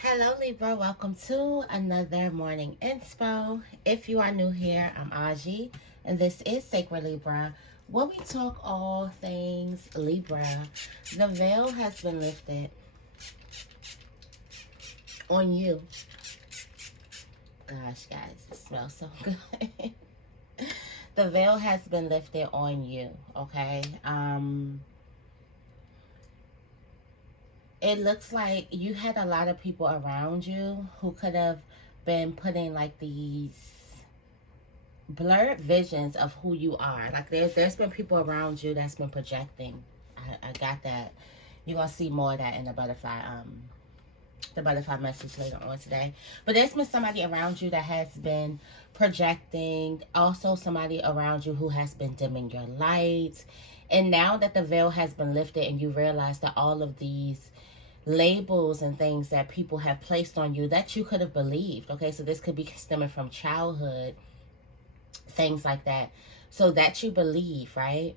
Hello Libra, welcome to another morning inspo. If you are new here, I'm Auji, and this is Sacred Libra, where we talk all things Libra. The veil has been lifted on you. Gosh, guys, it smells so good. The veil has been lifted on you, okay? It looks like you had a lot of people around you who could have been putting like these blurred visions of who you are. Like there's been people around you that's been projecting. I got that. You're gonna see more of that in the butterfly message later on today. But there's been somebody around you that has been projecting. Also somebody around you who has been dimming your light. And now that the veil has been lifted and you realize that all of these labels and things that people have placed on you that you could have believed. Okay, so this could be stemming from childhood, things like that. So that you believe, right?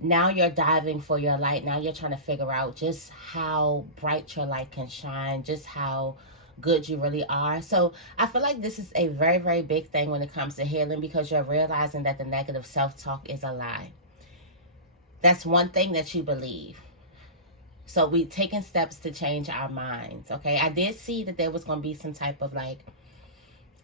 Now you're diving for your light. Now you're trying to figure out just how bright your light can shine, just how good you really are. So I feel like this is a very, very big thing when it comes to healing, because you're realizing that the negative self-talk is a lie. That's one thing that you believe. So we taking steps to change our minds, okay? I did see that there was going to be some type of like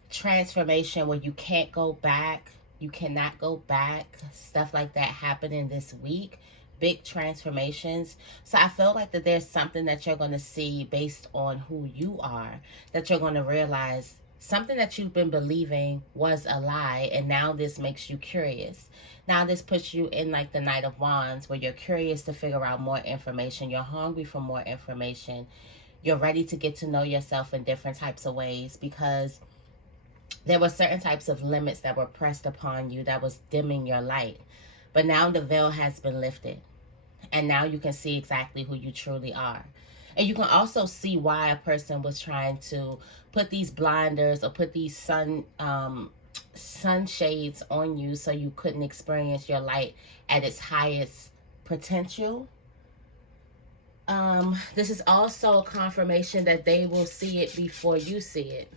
transformation where you can't go back. You cannot go back. Stuff like that happening this week. Big transformations. So I feel like that there's something that you're going to see based on who you are, that you're going to realize something that you've been believing was a lie, and now this makes you curious. Now this puts you in like the Knight of Wands, where you're curious to figure out more information. You're hungry for more information. You're ready to get to know yourself in different types of ways, because there were certain types of limits that were pressed upon you that was dimming your light. But now the veil has been lifted. And now you can see exactly who you truly are. And you can also see why a person was trying to put these blinders or put these sunshades on you so you couldn't experience your light at its highest potential. This is also a confirmation that they will see it before you see it.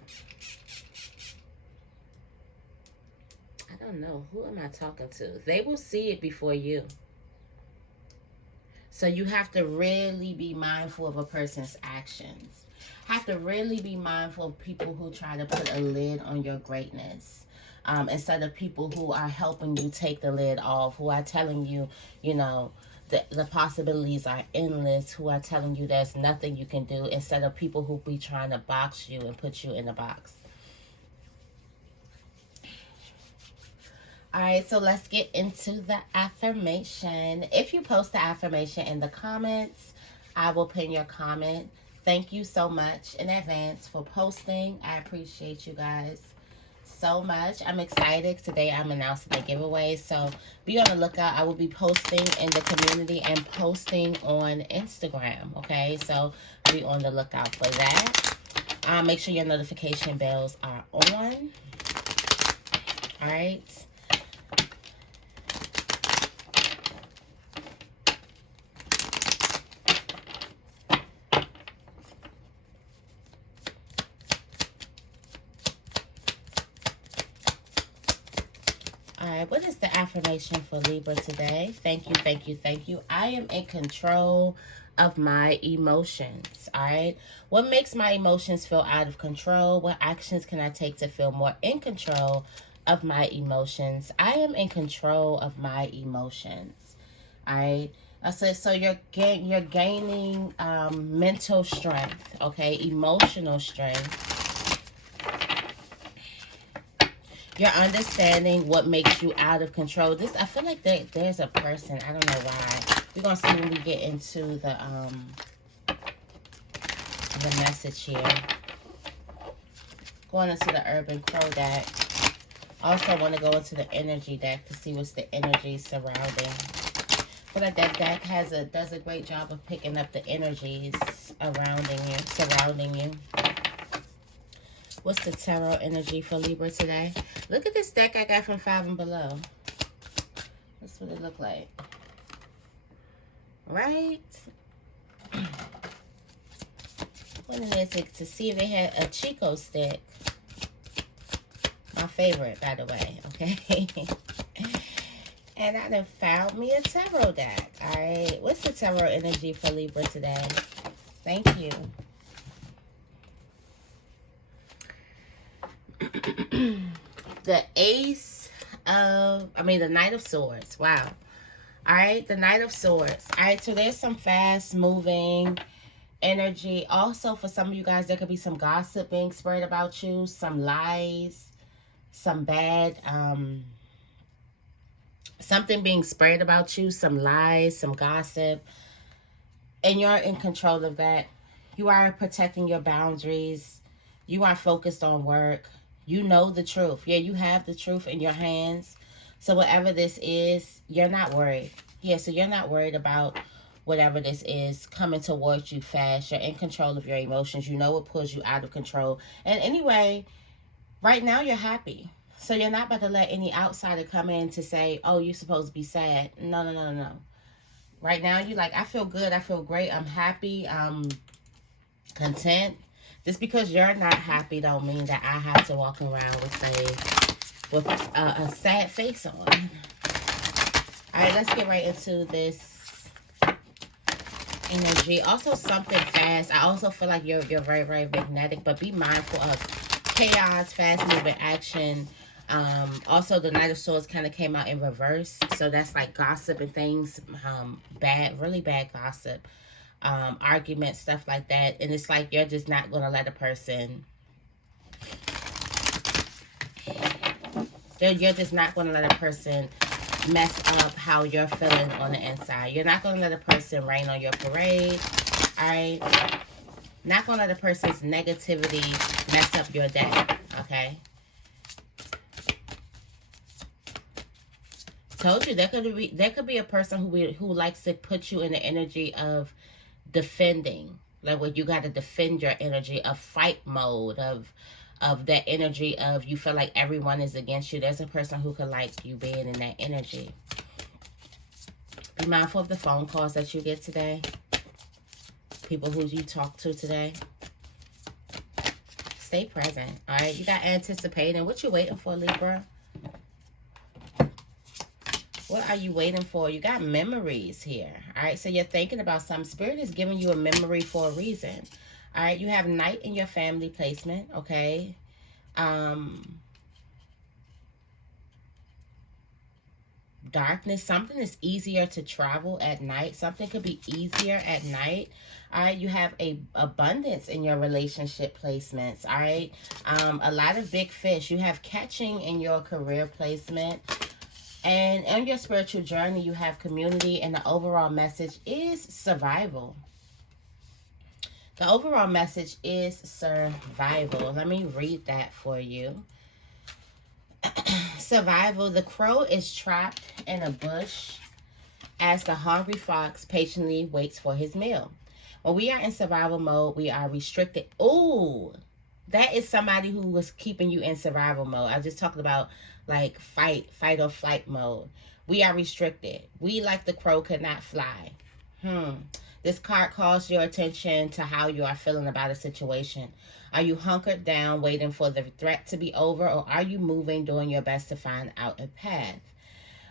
I don't know. Who am I talking to? They will see it before you. So you have to really be mindful of a person's actions. Have to really be mindful of people who try to put a lid on your greatness. Instead of people who are helping you take the lid off, who are telling you, you know, the possibilities are endless, who are telling you there's nothing you can do, instead of people who be trying to box you and put you in a box. All right, so let's get into the affirmation. If you post the affirmation in the comments, I will pin your comment. Thank you so much in advance for posting. I appreciate you guys so much. I'm excited. Today I'm announcing the giveaway, so be on the lookout. I will be posting in the community and posting on Instagram, okay? So be on the lookout for that. Make sure your notification bells are on. All right. All right, what is the affirmation for Libra today? Thank you, thank you, thank you. I am in control of my emotions. All right, what makes my emotions feel out of control? What actions can I take to feel more in control of my emotions? I am in control of my emotions. All right. I said, so you're gaining mental strength, okay, emotional strength. You're understanding what makes you out of control. I feel like there's a person. I don't know why. We're gonna see when we get into the message here. Going into the Urban Crow deck. Also want to go into the energy deck to see what's the energy surrounding. I feel like that deck does a great job of picking up the energies surrounding you. What's the tarot energy for Libra today? Look at this deck I got from 5 and Below. That's what it looked like. Right? opening it to see if it had a Chico stick. My favorite, by the way, okay? And I done found me a tarot deck. Alright, what's the tarot energy for Libra today? Thank you. The the Knight of Swords. Wow. Alright, the Knight of Swords. Alright, so there's some fast moving energy. Also, for some of you guys, there could be some gossip being spread about you, some lies, some bad, something being spread about you, some lies, some gossip, and you're in control of that. You are protecting your boundaries. You are focused on work. You know the truth. Yeah, you have the truth in your hands. So whatever this is, you're not worried. Yeah, so you're not worried about whatever this is coming towards you fast. You're in control of your emotions. You know what pulls you out of control. And anyway, right now you're happy. So you're not about to let any outsider come in to say, oh, you're supposed to be sad. No, no, no, no. Right now you're like, I feel good. I feel great. I'm happy. I'm content. Just because you're not happy don't mean that I have to walk around with a sad face on. All right, let's get right into this energy. Also, something fast. I also feel like you're very, very magnetic, but be mindful of chaos, fast-moving action. Also, the Knight of Swords kind of came out in reverse, so that's like gossip and things, bad, really bad gossip. Arguments, stuff like that. And it's like you're just not going to let a person, you're just not going to let a person mess up how you're feeling on the inside. You're not going to let a person rain on your parade. All right, not going to let a person's negativity mess up your day. Okay, told you there could be a person who likes to put you in the energy of defending, like when you got to defend your energy, of fight mode, of that energy of you feel like everyone is against you. There's a person who could like you being in that energy. Be mindful of the phone calls that you get today, people who you talk to today. Stay present. All right, you got anticipating. What you waiting for, Libra? What are you waiting for? You got memories here. All right, so you're thinking about something. Spirit is giving you a memory for a reason. All right, you have Knight in your family placement, okay? Darkness, something is easier to travel at night. Something could be easier at night. All right, you have a abundance in your relationship placements. All right, a lot of big fish. You have catching in your career placement. And on your spiritual journey, you have community, and the overall message is survival. The overall message is survival. Let me read that for you. Survival. The crow is trapped in a bush as the hungry fox patiently waits for his meal. When we are in survival mode, we are restricted. Ooh, that is somebody who was keeping you in survival mode. I just talked about like fight or flight mode. We are restricted. We, like the crow, could not fly. This card calls your attention to how you are feeling about a situation. Are you hunkered down waiting for the threat to be over, or are you moving, doing your best to find out a path?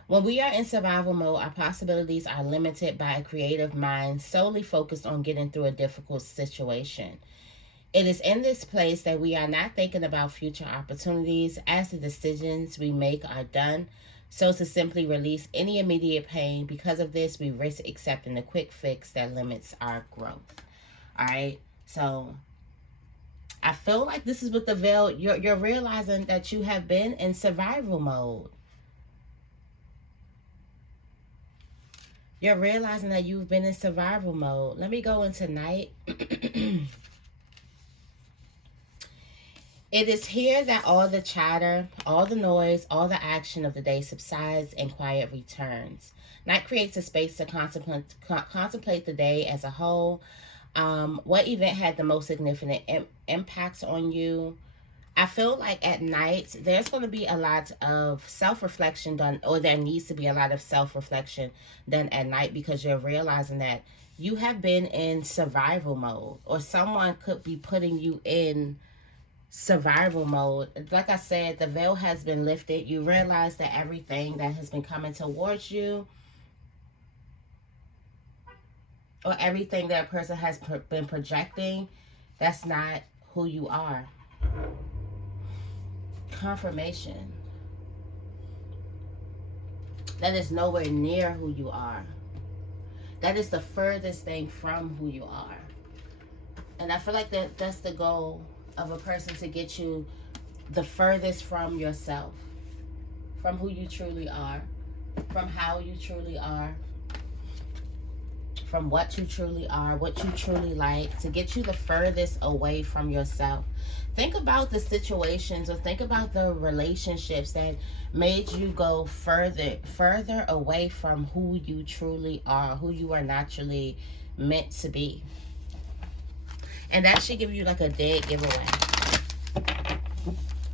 When we are in survival mode, our possibilities are limited by a creative mind solely focused on getting through a difficult situation. It is in this place that we are not thinking about future opportunities, as the decisions we make are done. So to simply release any immediate pain, because of this, we risk accepting the quick fix that limits our growth. All right. So I feel like this is with the veil. You're realizing that you have been in survival mode. You're realizing that you've been in survival mode. Let me go into Night. It is here that all the chatter, all the noise, all the action of the day subsides and quiet returns. Night creates a space to contemplate the day as a whole. What event had the most significant impacts on you? I feel like at night, there's going to be a lot of self-reflection done, or there needs to be a lot of self-reflection done at night, because you're realizing that you have been in survival mode, or someone could be putting you in survival mode. Like I said, the veil has been lifted. You realize that everything that has been coming towards you, or everything that person has been projecting, that's not who you are. Confirmation. That is nowhere near who you are. That is the furthest thing from who you are. And I feel like that's the goal of a person, to get you the furthest from yourself, from who you truly are, from how you truly are, from what you truly are, what you truly like, to get you the furthest away from yourself. Think about the situations, or think about the relationships that made you go further away from who you truly are, who you are naturally meant to be. And that should give you like a dead giveaway.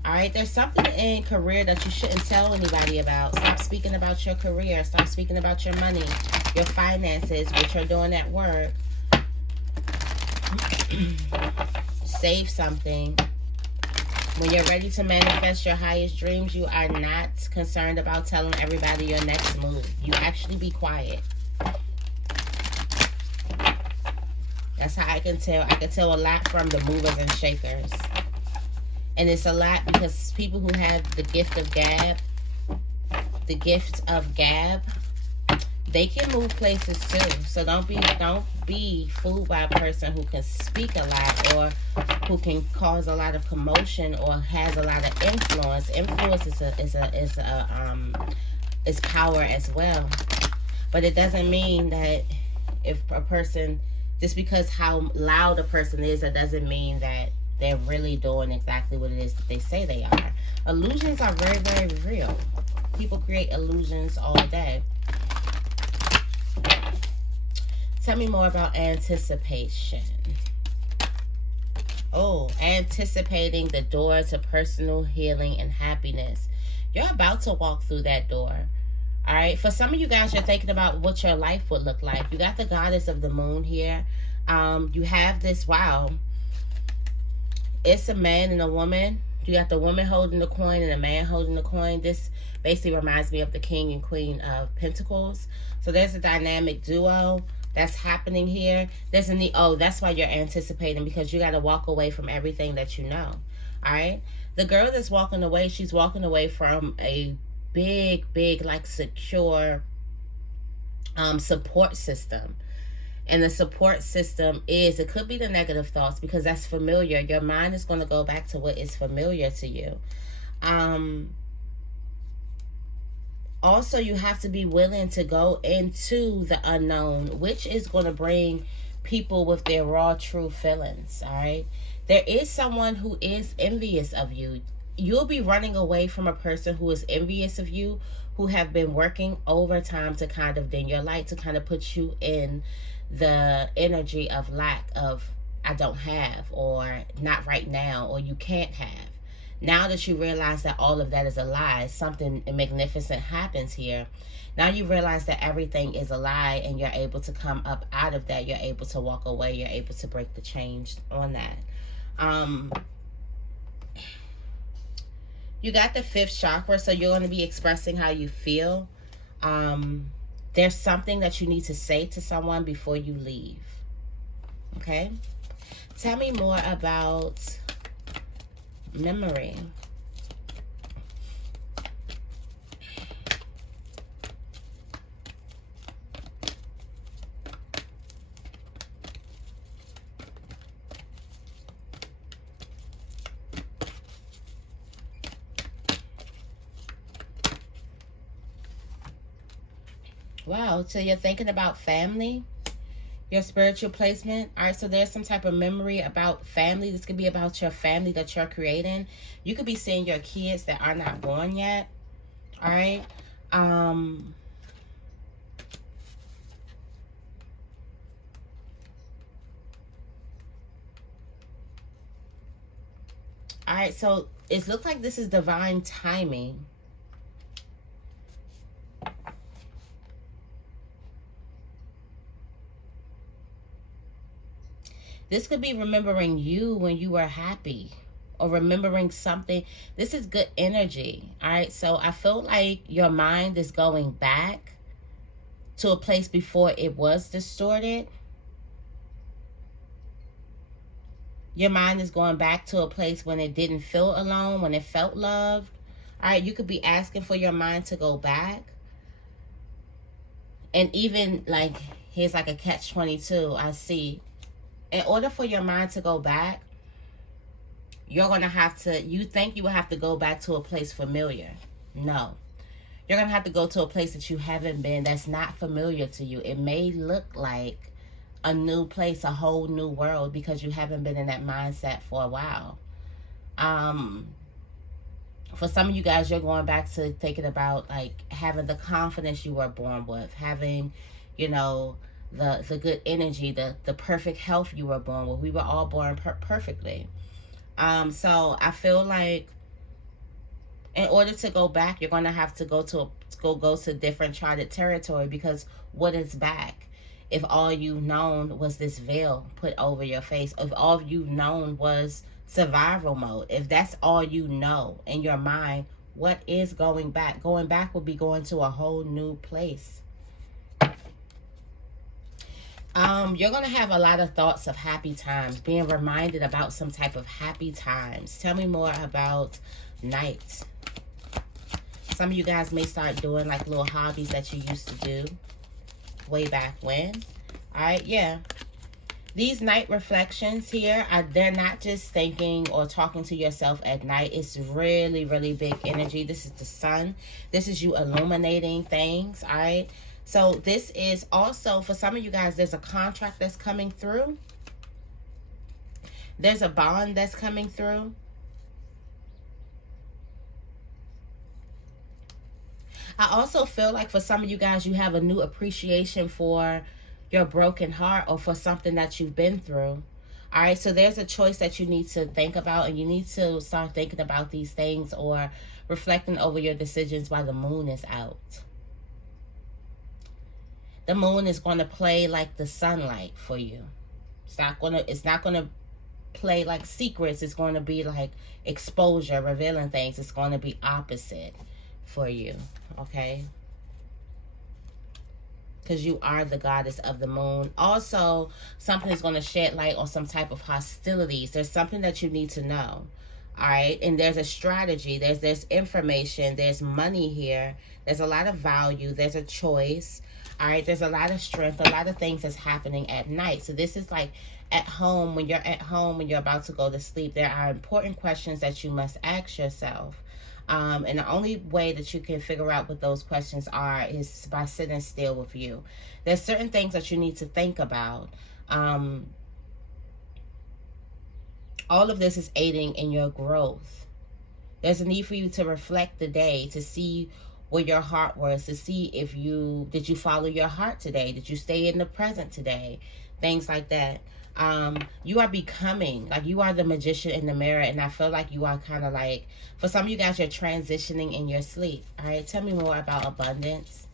All right, there's something in career that you shouldn't tell anybody about. Stop speaking about your career. Stop speaking about your money, your finances, what you're doing at work. Save something. When you're ready to manifest your highest dreams, you are not concerned about telling everybody your next move. You actually be quiet. That's how I can tell. I can tell a lot from the movers and shakers. And it's a lot because people who have the gift of gab, they can move places too. So don't be fooled by a person who can speak a lot, or who can cause a lot of commotion, or has a lot of influence. Influence is power as well. But it doesn't mean that if a person, just because how loud a person is, that doesn't mean that they're really doing exactly what it is that they say they are. Illusions are very, very real. People create illusions all day. Tell me more about anticipation. Oh, anticipating the door to personal healing and happiness. You're about to walk through that door. All right. For some of you guys, you're thinking about what your life would look like. You got the goddess of the moon here. You have this, wow. It's a man and a woman. You got the woman holding the coin and a man holding the coin. This basically reminds me of the king and queen of pentacles. So there's a dynamic duo that's happening here. There's a need. Oh, that's why you're anticipating, because you got to walk away from everything that you know. All right. The girl that's walking away, she's walking away from a big, like secure support system. And the support system is, it could be the negative thoughts, because that's familiar. Your mind is going to go back to what is familiar to you. Also, you have to be willing to go into the unknown, which is going to bring people with their raw, true feelings. All right. There is someone who is envious of you. You'll be running away from a person who is envious of you, who have been working overtime to kind of dim your light, to kind of put you in the energy of lack, of I don't have, or not right now, or you can't have. Now that you realize that all of that is a lie, something magnificent happens here. Now you realize that everything is a lie, and you're able to come up out of that. You're able to walk away. You're able to break the change on that. You got the fifth chakra, so you're going to be expressing how you feel. There's something that you need to say to someone before you leave. Okay? Tell me more about memory. Wow, so you're thinking about family, your spiritual placement. All right, so there's some type of memory about family. This could be about your family that you're creating. You could be seeing your kids that are not born yet. All right. All right, so it looks like this is divine timing. This could be remembering you when you were happy, or remembering something. This is good energy. All right. So I feel like your mind is going back to a place before it was distorted. Your mind is going back to a place when it didn't feel alone, when it felt loved. All right, you could be asking for your mind to go back. And even like, here's like a catch-22. I see. In order for your mind to go back, you're going to have to, you think you will have to go back to a place familiar. No. You're going to have to go to a place that you haven't been, that's not familiar to you. It may look like a new place, a whole new world, because you haven't been in that mindset for a while. For some of you guys, you're going back to thinking about like having the confidence you were born with, having, you know, the good energy, the perfect health you were born with. We were all born perfectly. So I feel like in order to go back, you're going to have to go to different charted territory, because what is back? If all you've known was this veil put over your face, if all you've known was survival mode, if that's all you know in your mind, what is going back? Going back would be going to a whole new place. You're going to have a lot of thoughts of happy times, being reminded about some type of happy times. Tell me more about night. Some of you guys may start doing like little hobbies that you used to do way back when. All right, yeah. These night reflections here, they're not just thinking or talking to yourself at night. It's really, really big energy. This is the sun. This is you illuminating things, all right? So this is also, for some of you guys, there's a contract that's coming through. There's a bond that's coming through. I also feel like for some of you guys, you have a new appreciation for your broken heart, or for something that you've been through. All right, so there's a choice that you need to think about, and you need to start thinking about these things or reflecting over your decisions while the moon is out. The moon is going to play like the sunlight for you. It's not going to play like secrets. It's going to be like exposure, revealing things. It's going to be opposite for you, okay? Because you are the goddess of the moon. Also, something is going to shed light on some type of hostilities. There's something that you need to know. All right. And there's a strategy. There's information. There's money here. There's a lot of value. There's a choice. All right. There's a lot of strength. A lot of things that's happening at night. So this is like at home. When you're at home, when you're about to go to sleep, there are important questions that you must ask yourself. And the only way that you can figure out what those questions are is by sitting still with you. There's certain things that you need to think about. All of this is aiding in your growth. There's a need for you to reflect the day, to see where your heart was, to see if did you follow your heart today? Did you stay in the present today? Things like that. You are becoming, like, you are the magician in the mirror, and I feel like you are kind of like, for some of you guys, you're transitioning in your sleep. All right, tell me more about abundance.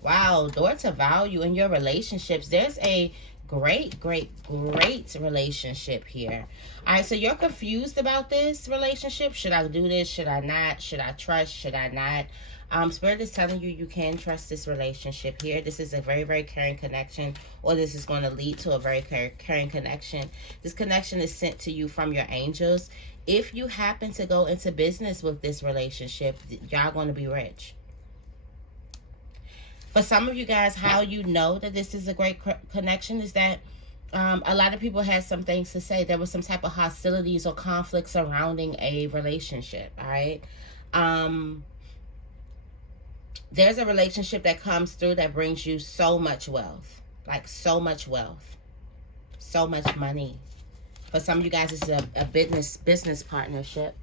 Wow, door to value in your relationships. There's a great relationship here. All right, so you're confused about this relationship. Should I do this? Should I not? Should I trust? Should I not? Spirit is telling you can trust this relationship here. This is a very, very caring connection, or this is going to lead to a very caring connection. This connection is sent to you from your angels. If you happen to go into business with this relationship, y'all going to be rich. For some of you guys, how you know that this is a great connection is that a lot of people had some things to say. There was some type of hostilities or conflict surrounding a relationship, all right? There's a relationship that comes through that brings you so much wealth, like so much wealth, so much money. For some of you guys, it's a business partnership.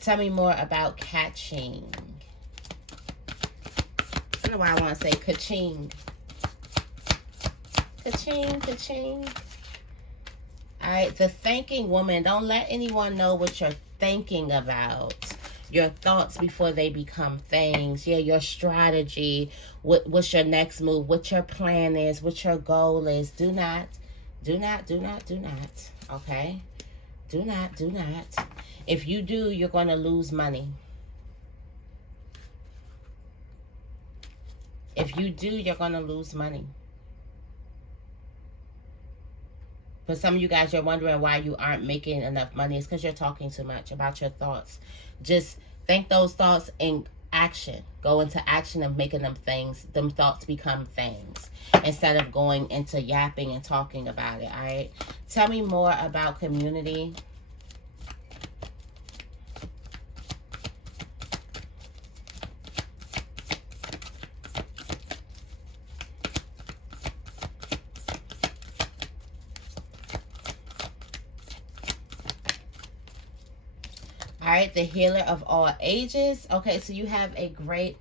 Tell me more about catching. I don't know why I want to say ka-ching. Ka-ching, ka-ching. All right, the thinking woman. Don't let anyone know what you're thinking about. your thoughts before they become things. Yeah, your strategy. What's your next move? What your plan is? What your goal is? Do not. Okay? Do not. If you do, you're going to lose money. If you do, you're going to lose money. For some of you guys, you're wondering why you aren't making enough money. It's because you're talking too much about your thoughts. Just think those thoughts in action. Go into action of making them things. Them thoughts become things. Instead of going into yapping and talking about it, all right? Tell me more about community. All right, the healer of all ages. Okay, so you have a great,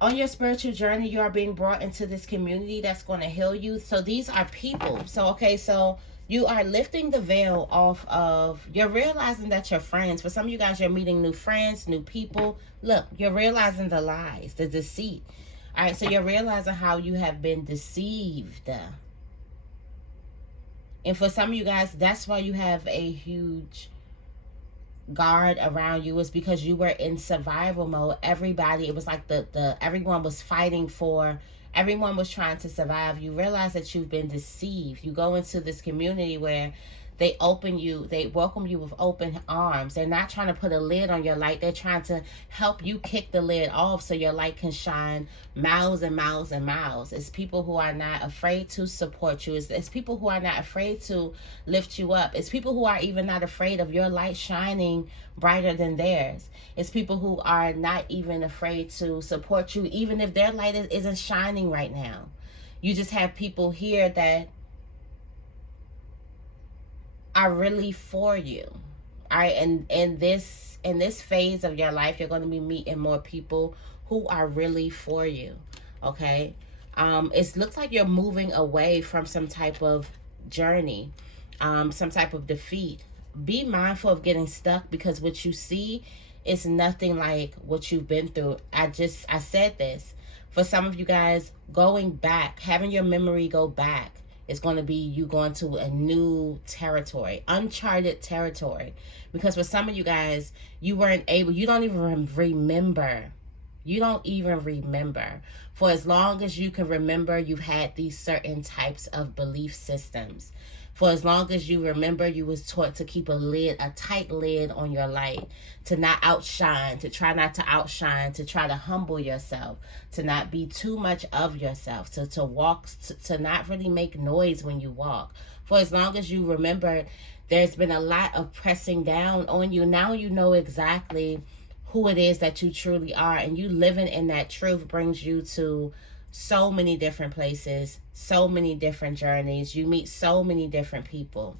on your spiritual journey, you are being brought into this community that's going to heal you. So these are people. So, okay, so you are lifting the veil off of, you're realizing that you're friends. For some of you guys, you're meeting new friends, new people. Look, you're realizing the lies, the deceit. All right, so you're realizing how you have been deceived. And for some of you guys, that's why you have a huge guard around you, is because you were in survival mode. Everybody, it was like everyone was fighting for, everyone was trying to survive. You realize that you've been deceived. You go into this community where they welcome you with open arms. They're not trying to put a lid on your light. They're trying to help you kick the lid off so your light can shine miles and miles and miles. It's people who are not afraid to support you. It's people who are not afraid to lift you up. It's people who are even not afraid of your light shining brighter than theirs. It's people who are not even afraid to support you, even if their light isn't shining right now. You just have people here that are really for you. All right, and in this phase of your life, you're going to be meeting more people who are really for you. Okay, it looks like you're moving away from some type of journey, some type of defeat. Be mindful of getting stuck, because what you see is nothing like what you've been through. I said this. For some of you guys, going back, having your memory go back, it's going to be you going to a new territory, uncharted territory. Because for some of you guys, you weren't able, you don't even remember. You don't even remember. For as long as you can remember, you've had these certain types of belief systems. For as long as you remember, you was taught to keep a tight lid on your light, to not outshine, to try not to outshine, to try to humble yourself, to not be too much of yourself, to walk, to not really make noise when you walk. For as long as you remember, there's been a lot of pressing down on you. Now you know exactly who it is that you truly are, and you living in that truth brings you to so many different places, so many different journeys. You meet so many different people.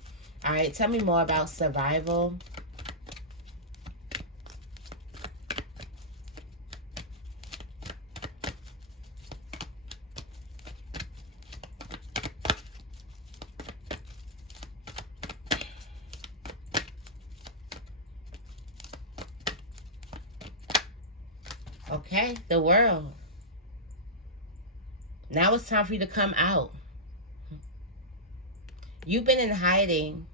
All right, tell me more about survival. Okay, the world. Now it's time for you to come out. You've been in hiding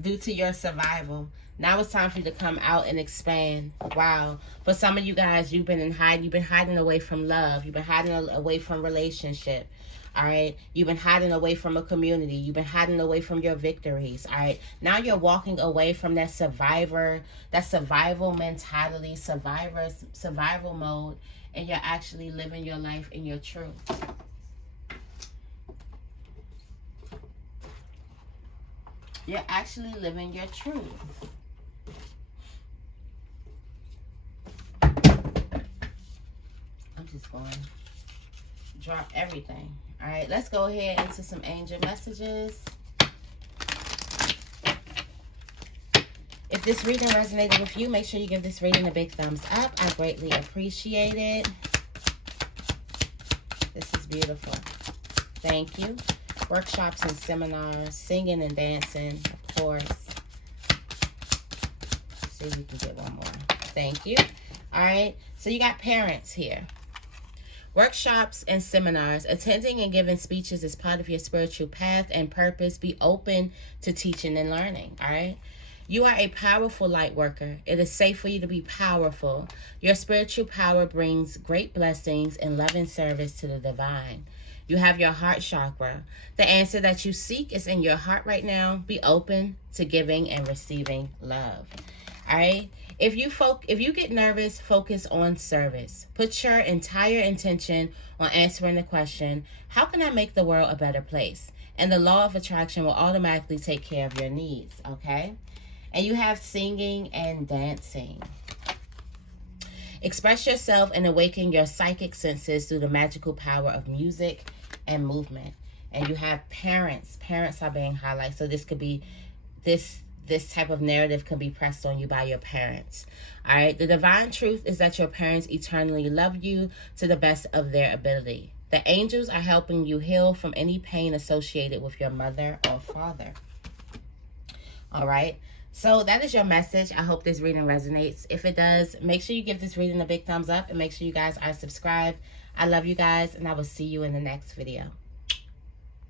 due to your survival. Now it's time for you to come out and expand. Wow. For some of you guys, you've been in hiding. You've been hiding away from love. You've been hiding away from relationship. All right. You've been hiding away from a community. You've been hiding away from your victories. All right. Now you're walking away from that survival mentality, survival mode, and you're actually living your life in your truth. You're actually living your truth. I'm just going to drop everything. All right, let's go ahead into some angel messages. If this reading resonated with you, make sure you give this reading a big thumbs up. I greatly appreciate it. This is beautiful. Thank you. Workshops and seminars, singing and dancing, of course. see if we can get one more. Thank you. All right. So you got parents here. Workshops and seminars. Attending and giving speeches is part of your spiritual path and purpose. Be open to teaching and learning. All right. You are a powerful light worker. It is safe for you to be powerful. Your spiritual power brings great blessings and loving service to the divine. You have your heart chakra. The answer that you seek is in your heart right now. Be open to giving and receiving love. All right. If you get nervous, focus on service. Put your entire intention on answering the question, how can I make the world a better place? And the law of attraction will automatically take care of your needs, okay? And you have singing and dancing. Express yourself and awaken your psychic senses through the magical power of music and movement. And you have parents. Parents are being highlighted. So this could be this type of narrative can be pressed on you by your parents. All right. The divine truth is that your parents eternally love you to the best of their ability. The angels are helping you heal from any pain associated with your mother or father. All right. So that is your message. I hope this reading resonates. If it does, make sure you give this reading a big thumbs up and make sure you guys are subscribed. I love you guys, and I will see you in the next video.